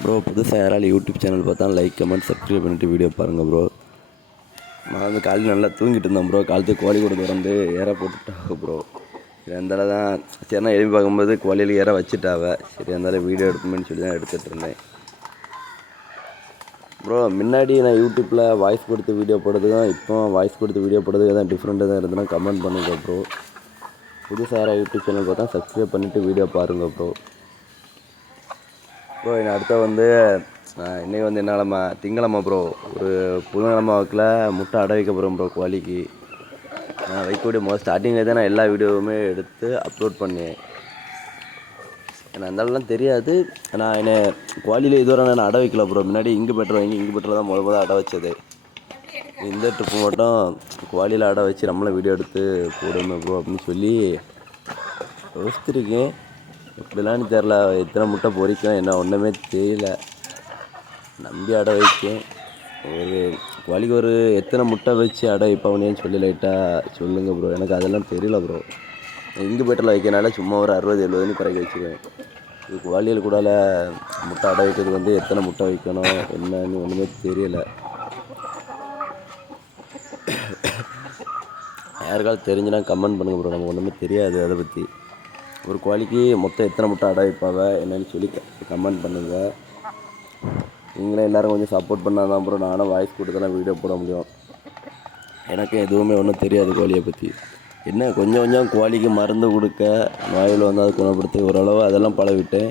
Bro புதுசாக யாராலும் YouTube channel பார்த்தா லைக் கமெண்ட் சப்ஸ்கிரைப் பண்ணிட்டு வீடியோ பாருங்கள் ப்ரோ. நான் வந்து காலையில் நல்லா தூங்கிட்டு இருந்தேன் ப்ரோ. காலத்துக்கு கோழி கூட திறந்து ஏற போட்டுட்டாங்க ப்ரோ. சரி அந்தால தான் சரினா எழுப்பி பார்க்கும்போது கோழியில் ஏற வச்சுட்டாவ. சரி அந்தாலும் வீடியோ எடுப்போம்னு சொல்லி தான் எடுத்துகிட்டு இருந்தேன் ப்ரோ. முன்னாடி நான் யூடியூப்பில் வாய்ஸ் கொடுத்து வீடியோ போடுறதுக்கும் இப்போ வாய்ஸ் கொடுத்து வீடியோ போடுறதுக்கு தான் டிஃப்ரெண்ட்டாக தான் இருந்ததுன்னா கமெண்ட் பண்ணுங்கள் ப்ரோ. புதுசாக யாராவது யூடியூப் சேனல் பார்த்தா சப்ஸ்கிரைப் பண்ணிவிட்டு வீடியோ பாருங்கள் ப்ரோ. ப்ரோ அடுத்த வந்து இன்றைக்கி வந்து என்ன திங்கக்கிழமை ப்ரோ. ஒரு புதன்கிழமை வாக்கில் முட்டை அடை வைக்க போகிறோம் ப்ரோ கோழிக்கு. நான் வைக்கக்கூடிய ஸ்டார்டிங்கில் தான் நான் எல்லா வீடியோவுமே எடுத்து அப்லோட் பண்ணேன். எனக்கு அந்தளவுலாம் தெரியாது. நான் என்ன கோழியில் இதுவரை நான் அடை வைக்கல ப்ரோ. முன்னாடி இங்கு பெட்டர் தான் முதல் அடை வச்சது. இந்த ட்ரிப்பு மட்டும் கோழியில் அடை வச்சு நம்மளும் வீடியோ எடுத்து போடுமே ப்ரோ அப்படின்னு சொல்லி யோசிச்சிருக்கேன். எப்படிலான்னு தெரில. எத்தனை முட்டை பொறிக்கும் என்ன ஒன்றுமே தெரியல. நம்பி அடை வைக்கேன். ஒரு கோழிக்கு ஒரு எத்தனை முட்டை வச்சு அடை வைப்பவனேன்னு சொல்லி லைட்டாக சொல்லுங்கள் ப்ரோ. எனக்கு அதெல்லாம் தெரியல ப்ரோ. இங்கு பெட்டில் வைக்கிறனால சும்மா ஒரு 60-70 பிறகு வச்சுக்குவேன். இது கோழியில் கூட முட்டை அடை வைக்கிறது வந்து எத்தனை முட்டை வைக்கணும் என்னன்னு ஒன்றுமே தெரியல. யாருக்காவது தெரிஞ்சுன்னா கமெண்ட் பண்ணுங்கள் ப்ரோ. நமக்கு ஒன்றுமே தெரியாது அதை பற்றி. ஒரு கோழிக்கு மொத்தம் எத்தனை முட்டை அடை வைப்பாங்க என்னன்னு சொல்லி கமெண்ட் பண்ணுங்கள். நீங்களே எல்லோரும் கொஞ்சம் சப்போர்ட் பண்ணால் தான் ப்ரோ நானும் வாய்ஸ் கொடுத்து தான் வீடியோ போட முடியும். எனக்கு எதுவுமே ஒன்றும் தெரியாது கோழியை பற்றி. என்ன கொஞ்சம் கோழிக்கு மருந்து கொடுக்க நோயில் வந்து அதை குணப்படுத்தி ஓரளவு அதெல்லாம் பழகிட்டேன்.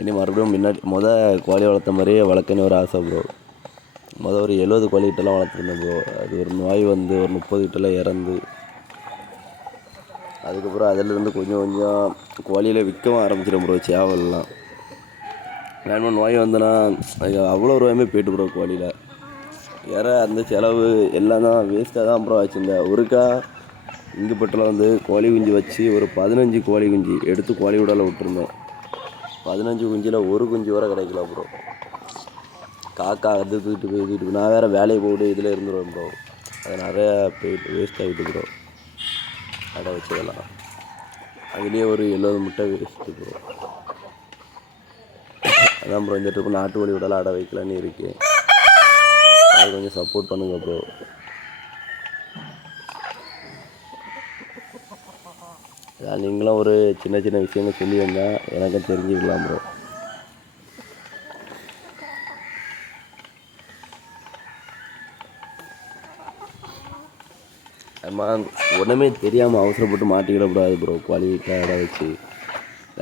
இனி மறுபடியும் முன்னாடி கோழி வளர்த்த மாதிரியே வளர்க்கன்னு ஒரு ஆசை ப்ரோ. ஒரு 70 கோழிகிட்டலாம் வளர்த்துருந்தேன் ப்ரோ. அது ஒரு நோய் வந்து ஒரு 30 கிட்டலாம் இறந்து. அதுக்கப்புறம் அதிலேருந்து கொஞ்சம் கோழியில் விற்கவும் ஆரம்பிச்சிடும் ப்ரோ. சேவல்லாம் வேணுமா நோய் வந்தனா அவ்வளோ ரூபாயுமே போய்ட்டு ப்ரோ கோழியில். வேறு அந்த செலவு எல்லாம் தான் வேஸ்ட்டாக தான் ப்ரோ ஆச்சு. இந்த ஒருக்கா இங்குப்பட்டில் வந்து கோழி குஞ்சு வச்சு ஒரு 15 கோழி குஞ்சு எடுத்து கோழி விடால விட்டுருந்தேன். 15 குஞ்சில் ஒரு குஞ்சு வரை கிடைக்கல ப்ரோ. காக்கா அது தூக்கிட்டு நான் வேறு வேலையை போட்டு இதில் இருந்துருவேன் ப்ரோ. அது நிறையா போயிட்டு வேஸ்ட் ஆகிட்டு ப்ரோ. அடை வச்சதெல்லாம் அதுலேயே ஒரு 70 முட்டை வேஸ்ட்டு ப்ரோ. அதான் ப்ரோ இந்த ட்ரிப்பு நாட்டு கோழி விடலாம் அடை வைக்கலான்னு இருக்கேன். அது கொஞ்சம் சப்போர்ட் பண்ணுங்கள் ப்ரோ. அதான் நீங்களும் ஒரு சின்ன விஷயங்கள் சொல்லி வந்தால் எனக்கும் தெரிஞ்சுக்கலாம் ப்ரோ. ஒன்றுமே தெரியாமல் அவசரப்பட்டு மாட்டிக்கிடக்கூடாது ப்ரோ கோழி வீட்டில் அடை வச்சு.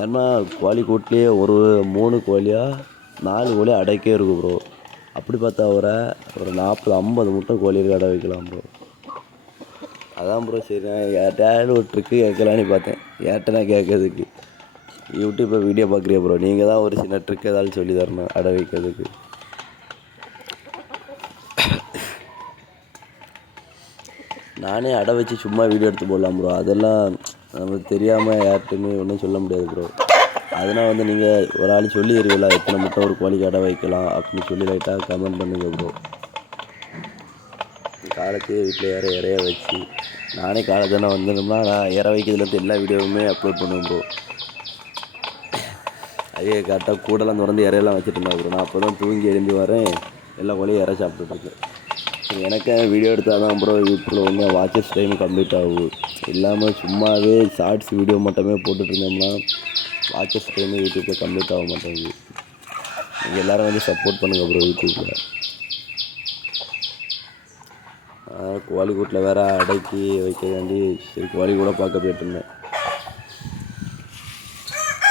ஏன்னா கோழி கூட்டிலேயே ஒரு 3 கோழியா 4 கோழி அடைக்கே இருக்குது ப்ரோ. அப்படி பார்த்தா ஒரு 40-50 முட்டை கோழிக்கு அடை வைக்கலாம் ப்ரோ. அதான் ப்ரோ சரி நான் யார்கிட்ட ஒரு ட்ரிக்கு கேட்கலான்னு பார்த்தேன். யார்கிட்ட நான் கேட்கறதுக்கு யூடியூப்பில் வீடியோ பார்க்குறியா ப்ரோ. நீங்கள் தான் ஒரு சின்ன ட்ரிக் ஏதாவது சொல்லி தரணும் அடை வைக்கிறதுக்கு. நானே அடை வச்சு சும்மா வீடியோ எடுத்து போடலாம் ப்ரோ. அதெல்லாம் நமக்கு தெரியாமல் யார்கிட்டையுமே ஒன்றும் சொல்ல முடியாது ப்ரோ. அதனால் வந்து நீங்கள் ஒரு ஆள் சொல்லி தருவீங்களா எத்தனை முட்டை ஒரு கோழிக்கு அடை வைக்கலாம் அப்படின்னு சொல்லி லைட்டாக கமெண்ட் பண்ணுங்கள் ப்ரோ. காலத்தையே வீட்டில் இறைய வச்சு நானே காலத்தானே வந்தோம்னா நான் இற வைக்கிறதுலேருந்து எல்லா வீடியோவுமே அப்லோட் பண்ணுவேன் ப்ரோ. அதே கரெக்டாக கூடலாம் திறந்து இறையெல்லாம் வச்சுட்டு இருந்தா ப்ரோ. நான் அப்போ தான் தூங்கி எழும்பி வரேன். எல்லா கோழியும் இறை சாப்பிட்டுருக்கேன். எனக்கு வீடியோ எடுத்தால் தான் ப்ரோ யூடியூப்பில் ஒன்று வாட்சஸ் டைம் கம்ப்ளீட் ஆகும். இல்லாமல் சும்மாவே ஷார்ட்ஸ் வீடியோ மட்டுமே போட்டுட்டு இருந்தோம்னா வாட்சஸ் டைம் யூடியூப்பில் கம்ப்ளீட் ஆக மாட்டேங்குது. நீங்கள் எல்லோரும் வந்து சப்போர்ட் பண்ணுங்கள் ப்ரோ யூடியூப்பில். கோழி கூட்டில் வேறு அடைக்கி வைக்கிறதாண்டி சரி கோழி கூட பார்க்க போயிட்டுருந்தேன்.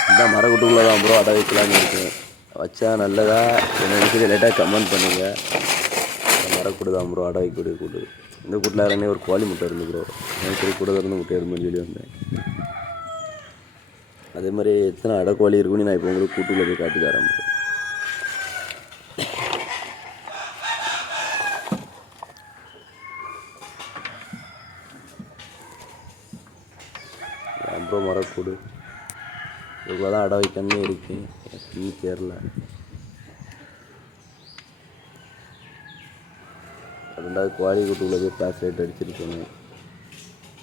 இந்த மரக்கூட்டுக்குள்ளே தான் ப்ரோ அடை வைக்கலான்னு இருக்கேன். வச்சா நல்லதா என்னன்னு சொல்லி லைட்டாக கமெண்ட் பண்ணுங்கள். மரக்கூடு தான் ப்ரோ அடை வைக்கக்கூடிய கூடு. இந்த கூட்டில் யாருன்னே ஒரு கோழி முட்டை இருந்து ப்ரோ. சரி கூட இருந்து முட்டை இருந்துன்னு சொல்லி வந்தேன். அதே மாதிரி எத்தனை அடை கோழி இருக்குன்னு நான் இப்போ உங்களுக்கு கூட்டுக்குள்ளே போய் காட்டி தரேன் ப்ரோ. ப்ரோ மரக்கூடு இவ்வளோ தான் அடை வைக்கணும்னு இருக்கு. இன்னும் தெரில. ரெண்டாவது கோழி கூட்டுக்குள்ளே போய் ஃப்ளாஷ் லைட் அடிச்சிருக்கேன்.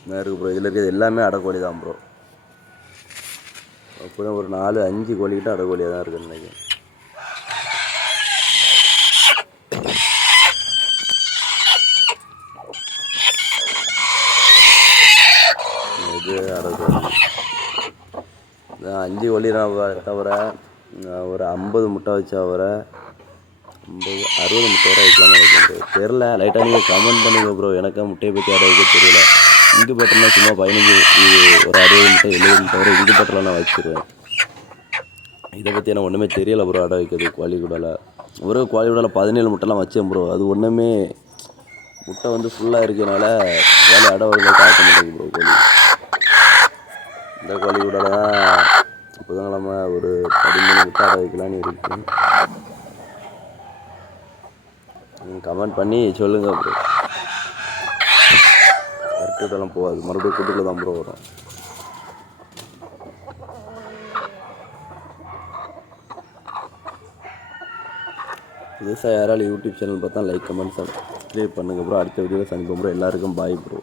என்ன இருக்குது ப்ரோ இதில் இருக்கிறது எல்லாமே அடை கோழி தான் ப்ரோ. அப்புறம் ஒரு 4-5 கோழிக்கிட்ட அடை கோழியாக தான் இருக்குன்னு நினைக்கிறேன். அதை தவிர ஒரு 50 முட்டை வச்சா வர 60 முட்டை வரை வைக்கலாம்னு நினைக்கிறேன் ப்ரோ. தெரில, லைட்டாக நீங்கள் கமெண்ட் பண்ணுங்க ப்ரோ. எனக்கா முட்டையை பற்றி அடை வைக்க தெரியல. இங்கு பட்டர்னா சும்மா 15 ஒரு 60 முட்டை 70 முட்டை வரை இங்கு பட்டரில் நான் வச்சுருவேன். இதை பற்றி எனக்கு ஒன்றுமே தெரியலை ப்ரோ. அடை வைக்கிறது கோழிக்கூடால ஒரு கோழிக்கூடால 17 முட்டைலாம் வச்சேன் ப்ரோ. அது ஒன்றுமே முட்டை வந்து ஃபுல்லாக இருக்கனால கோழி அடை வைக்க ஆக்க மாட்டேங்குது ப்ரோ. கோழி இந்த கோழிக்கூடால தான் புதன்கிழமை ஒரு 13 முட்டை அடை வைக்கலான்னு இருக்கு. கமெண்ட் பண்ணி சொல்லுங்கள் ப்ரோ. கரெக்டாலாம் போகாது, மறுபடியும் கூட்டுக்குள்ள தான் ப்ரோ வரும். புதுசாக யாராலும் யூடியூப் சேனல் பார்த்தா லைக் கமெண்ட் சப்ஸ்கிரைப் பண்ணுங்கள் ப்ரோ. அடுத்த வீடியோவில் சந்திப்போம் ப்ரோ. எல்லாருக்கும் பாய் ப்ரோ.